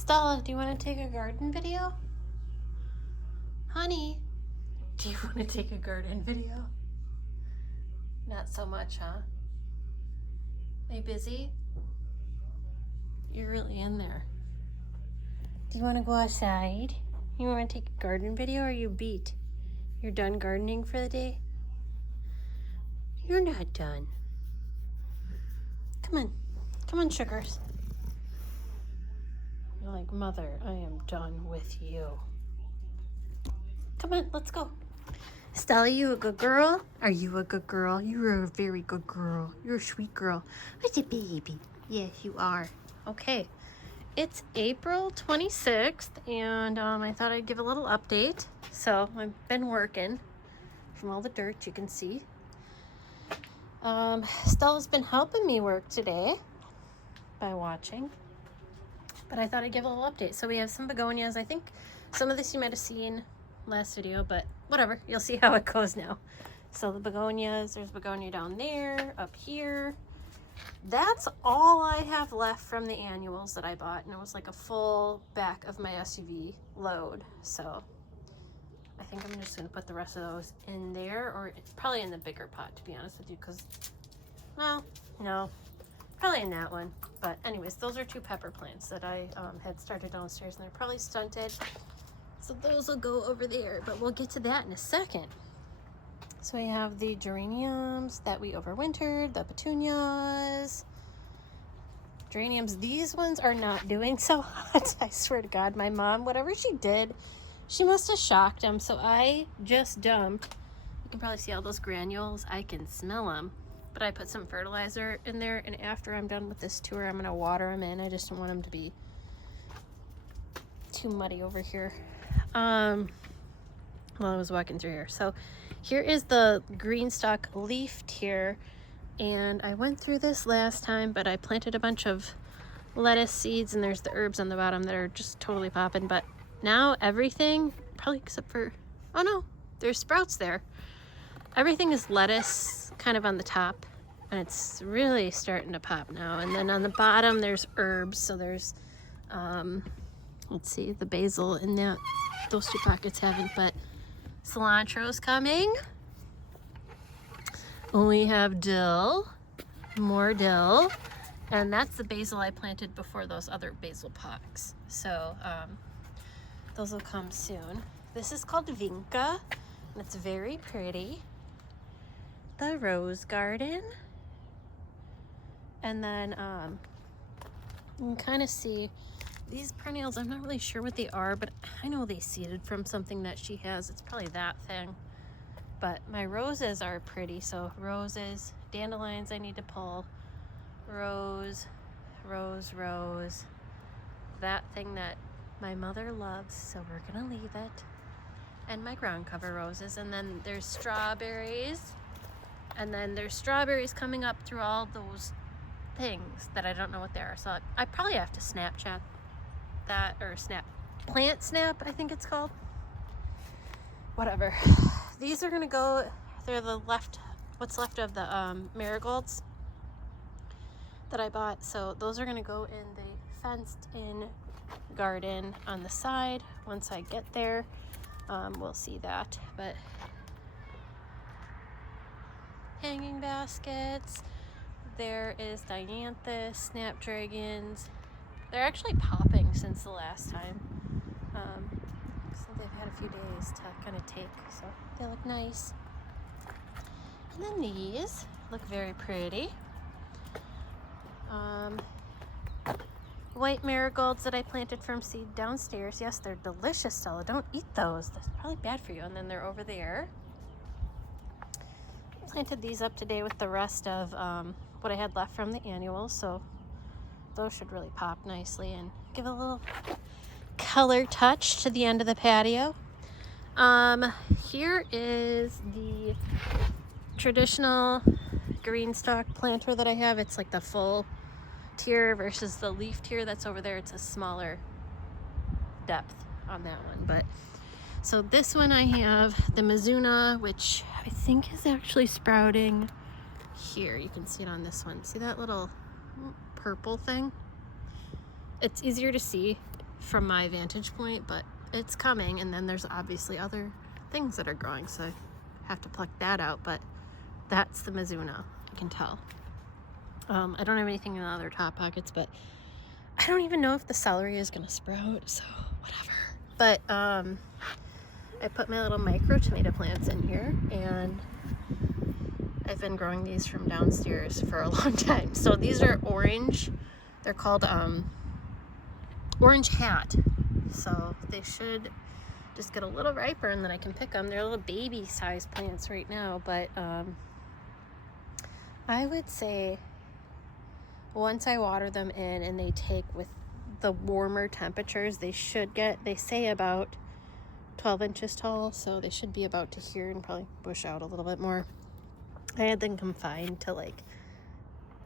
Stella, do you want to take a garden video? Honey, do you want to take a garden video? Not so much, huh? Are you busy? You're really in there. Do you want to go outside? You want to take a garden video, or are you beat? You're done gardening for the day? You're not done. Come on, sugars. You're like, Mother, I am done with you. Come on, let's go. Stella, you a good girl? Are you a good girl? You're a very good girl. You're a sweet girl. What's a baby? Yes, you are. Okay. It's April 26th, and I thought I'd give a little update. So I've been working from all the dirt you can see. Stella's been helping me work today by watching, but I thought I'd give a little update. So we have some begonias. I think some of this you might have seen last video, but whatever, you'll see how it goes now. So the begonias, there's begonia down there, up here. That's all I have left from the annuals that I bought, and it was like a full back of my SUV load. So I think I'm just going to put the rest of those in there, or probably in the bigger pot, to be honest with you, because, well, no, probably in that one. But anyways, those are 2 pepper plants that I had started downstairs, and they're probably stunted. So those will go over there, but we'll get to that in a second. So we have the geraniums that we overwintered, the petunias, geraniums. These ones are not doing so hot. I swear to God, my mom, whatever she did, she must have shocked them. So I just dumped, you can probably see all those granules. I can smell them, but I put some fertilizer in there, and after I'm done with this tour, I'm gonna water them in. I just don't want them to be too muddy over here. While I was walking through here. So here is the green stalk leaf tier, and I went through this last time, but I planted a bunch of lettuce seeds, and there's the herbs on the bottom that are just totally popping. But now everything, probably except for, oh no, there's sprouts there. Everything is lettuce kind of on the top, and it's really starting to pop now. And then on the bottom there's herbs. So there's let's see, the basil in that, those 2 pockets haven't, but cilantro's coming. We have dill, more dill, and that's the basil I planted before those other basil pots. So those will come soon. This is called Vinca, and it's very pretty. The rose garden, and then you can kind of see these perennials. I'm not really sure what they are, but I know they seeded from something that she has. It's probably that thing. But my roses are pretty. So roses, dandelions I need to pull. Rose, rose, rose. That thing that my mother loves, so we're gonna leave it. And my ground cover roses. And then there's strawberries. And then there's strawberries coming up through all those things that I don't know what they are. So I probably have to Snapchat that, or plant snap, I think it's called. Whatever. These are gonna go, they're the what's left of the marigolds that I bought. So those are gonna go in the fenced in garden on the side. Once I get there, we'll see that. But hanging baskets, there is dianthus, snapdragons. They're actually popping since the last time. So they've had a few days to kind of take, so they look nice. And then these look very pretty. White marigolds that I planted from seed downstairs. Yes, they're delicious, Stella. Don't eat those. That's probably bad for you. And then they're over there. I planted these up today with the rest of what I had left from the annuals, so those should really pop nicely and give a little color touch to the end of the patio. Here is the traditional green stalk planter that I have. It's like the full tier versus the leaf tier that's over there. It's a smaller depth on that one. But so this one I have the Mizuna, which I think is actually sprouting here. You can see it on this one. See that little purple thing? It's easier to see from my vantage point, but it's coming. And then there's obviously other things that are growing, so I have to pluck that out, but that's the Mizuna, you can tell. I don't have anything in the other top pockets, but I don't even know if the celery is gonna sprout, so whatever. But I put my little micro tomato plants in here, and I've been growing these from downstairs for a long time. So these are orange. They're called Orange Hat. So they should just get a little riper and then I can pick them. They're little baby size plants right now, but I would say once I water them in and they take with the warmer temperatures, they should get, they say about 12 inches tall, so they should be about to here and probably bush out a little bit more. I had them confined to like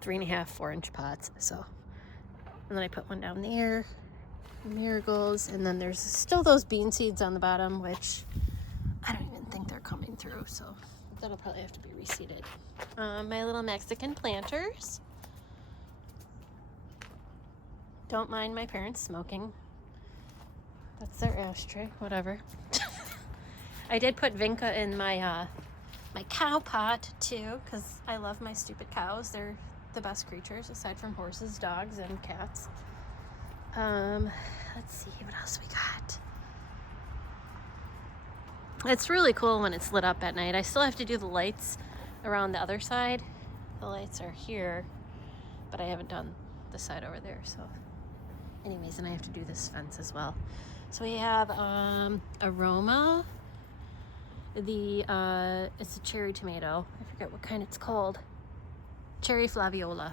3.5, 4-inch pots, so. And then I put one down there, marigolds, and then there's still those bean seeds on the bottom, which I don't even think they're coming through, so that'll probably have to be reseeded. My little Mexican planters. Don't mind my parents smoking. That's their ashtray, whatever. I did put Vinca in my my cow pot too, because I love my stupid cows. They're the best creatures aside from horses, dogs, and cats. Let's see what else we got. It's really cool when it's lit up at night. I still have to do the lights around the other side. The lights are here, but I haven't done the side over there, so anyways, and I have to do this fence as well. So we have Aroma. It's a cherry tomato. I forget what kind it's called. Cherry Flaviola.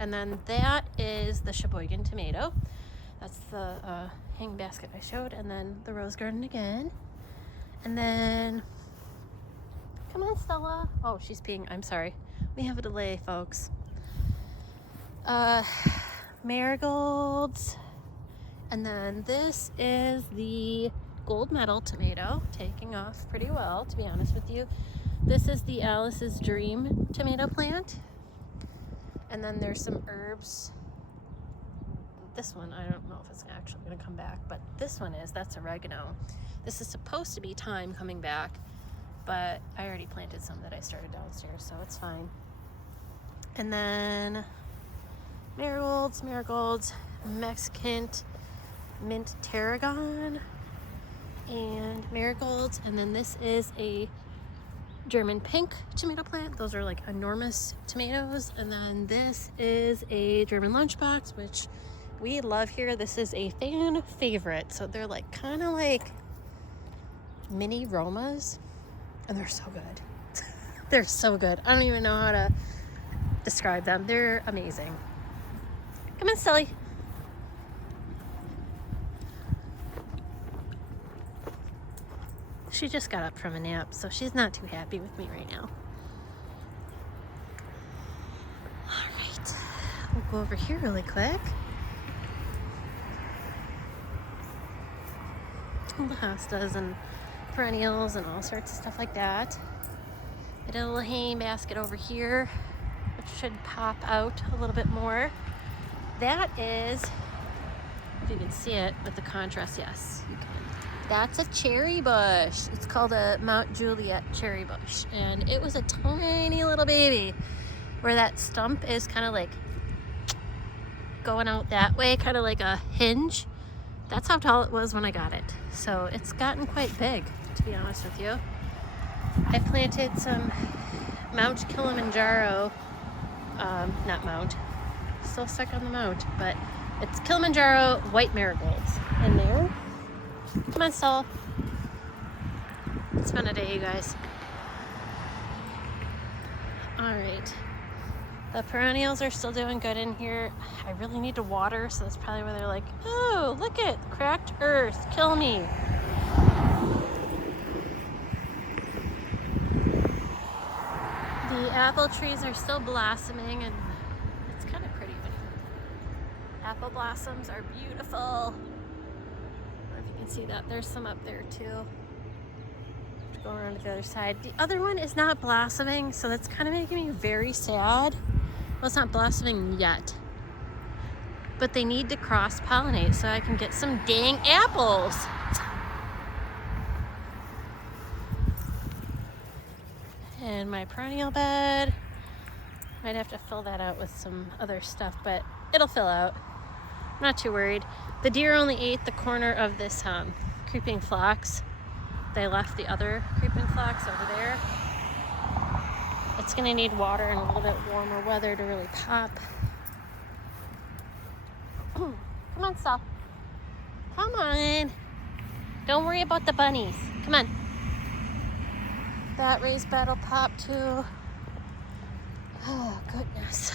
And then that is the Sheboygan tomato. That's the hang basket I showed. And then the rose garden again. And then, come on, Stella. Oh, she's peeing. I'm sorry. We have a delay, folks. Marigolds. And then this is the gold medal tomato, taking off pretty well, to be honest with you. This is the Alice's Dream tomato plant. And then there's some herbs. This one, I don't know if it's actually going to come back, but this one is. That's oregano. This is supposed to be thyme coming back, but I already planted some that I started downstairs, so it's fine. And then marigolds, Mexican mint tarragon, and marigolds. And then this is a German pink tomato plant. Those are like enormous tomatoes. And then this is a German lunchbox, which we love here. This is a fan favorite. So they're like kind of like mini Romas, and they're so good. They're so good. I don't even know how to describe them. They're amazing. Come on, Sully. She just got up from a nap, so she's not too happy with me right now. All right, we'll go over here really quick. The hostas and perennials and all sorts of stuff like that. I did a little hanging basket over here, which should pop out a little bit more. That is, if you can see it with the contrast, yes, you can. That's a cherry bush. It's called a Mount Juliet cherry bush. And it was a tiny little baby where that stump is kind of like going out that way, kind of like a hinge. That's how tall it was when I got it. So it's gotten quite big, to be honest with you. I planted some Mount Kilimanjaro, not Mount, still stuck on the Mount, but it's Kilimanjaro white marigolds in there. Come on, Stella. It's been a day, you guys. All right. The perennials are still doing good in here. I really need to water, so that's probably where they're like, oh, look at cracked earth. Kill me. The apple trees are still blossoming, and it's kind of pretty. Apple blossoms are beautiful. See that there's some up there too. Go around to the other side. The other one is not blossoming, so that's kind of making me very sad. Well, it's not blossoming yet, but they need to cross-pollinate so I can get some dang apples. And my perennial bed, might have to fill that out with some other stuff, but it'll fill out. I'm not too worried. The deer only ate the corner of this creeping phlox. They left the other creeping phlox over there. It's gonna need water and a little bit warmer weather to really pop. Come on, Saul. Come on. Don't worry about the bunnies. Come on. That raised bed will pop too. Oh, goodness.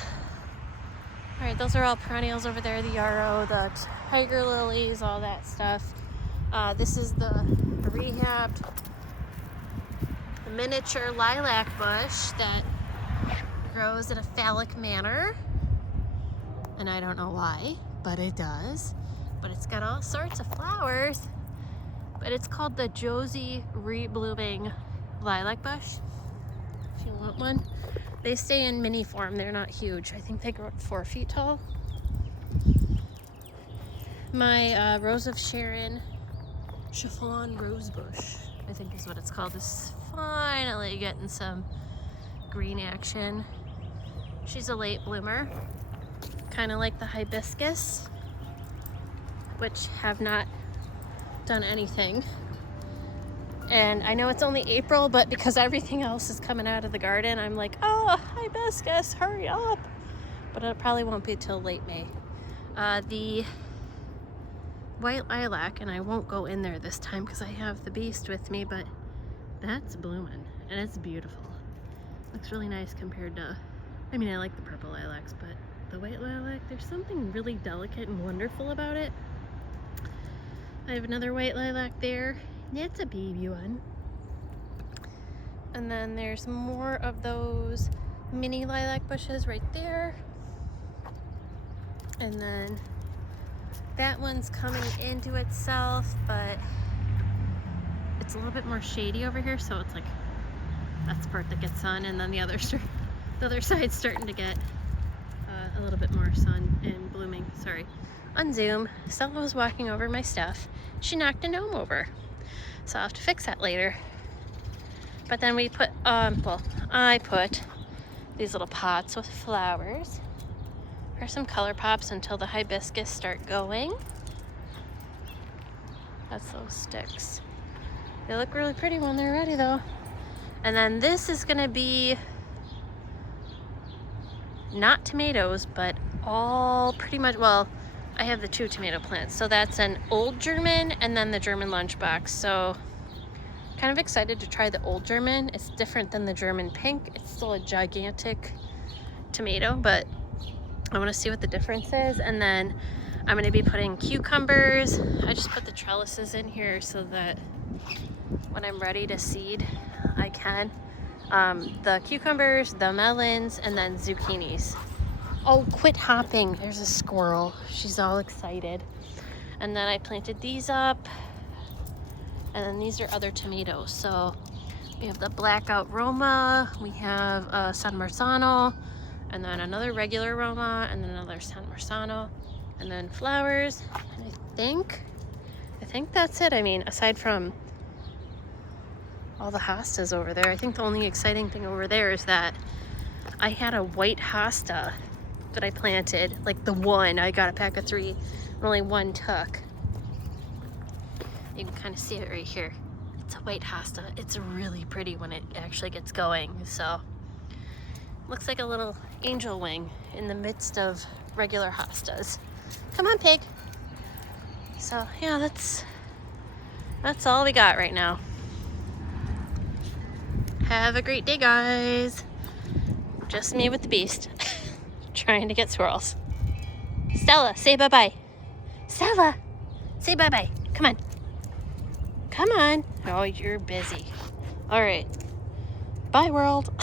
All right, those are all perennials over there. The yarrow, the tiger lilies, all that stuff. This is the rehabbed miniature lilac bush that grows in a phallic manner. And I don't know why, but it does. But it's got all sorts of flowers. But it's called the Josie Reblooming Lilac Bush. If you want one. They stay in mini form. They're not huge. I think they grow up 4 feet tall. My Rose of Sharon chiffon rose bush, I think is what it's called, is finally getting some green action. She's a late bloomer, kind of like the hibiscus, which have not done anything. And I know it's only April, but because everything else is coming out of the garden, I'm like, oh, hibiscus, hurry up. But it probably won't be till late May. The white lilac, and I won't go in there this time because I have the beast with me, but that's blooming and it's beautiful. Looks really nice compared to, I mean, I like the purple lilacs, but the white lilac, there's something really delicate and wonderful about it. I have another white lilac there. That's a baby one. And then there's more of those mini lilac bushes right there. And then that one's coming into itself, but it's a little bit more shady over here, so it's like that's the part that gets sun, and then the other side's starting to get a little bit more sun and blooming. Sorry. On Zoom, Stella was walking over my stuff. She knocked a gnome over. So I'll have to fix that later. But then we put, I put these little pots with flowers for some color pops until the hibiscus start going. That's those sticks. They look really pretty when they're ready though. And then this is gonna be not tomatoes, but all pretty much, well, I have the 2 tomato plants. So that's an old German and then the German lunchbox. So kind of excited to try the old German. It's different than the German pink. It's still a gigantic tomato, but I want to see what the difference is. And then I'm going to be putting cucumbers. I just put the trellises in here so that when I'm ready to seed, I can. The cucumbers, the melons, and then zucchinis. Oh, quit hopping. There's a squirrel. She's all excited. And then I planted these up. And then these are other tomatoes. So we have the Blackout Roma. We have San Marzano. And then another regular Roma. And then another San Marzano. And then flowers. And I think that's it. I mean, aside from all the hostas over there, I think the only exciting thing over there is that I had a white hosta that I planted, like the one. I got a pack of 3 and only one took. You can kind of see it right here. It's a white hosta. It's really pretty when it actually gets going. So looks like a little angel wing in the midst of regular hostas. Come on, pig. So yeah, that's all we got right now. Have a great day, guys. Just me with the beast. Trying to get squirrels. Stella, say bye-bye. Stella, say bye-bye. Come on. Come on. Oh, you're busy. All right. Bye, world.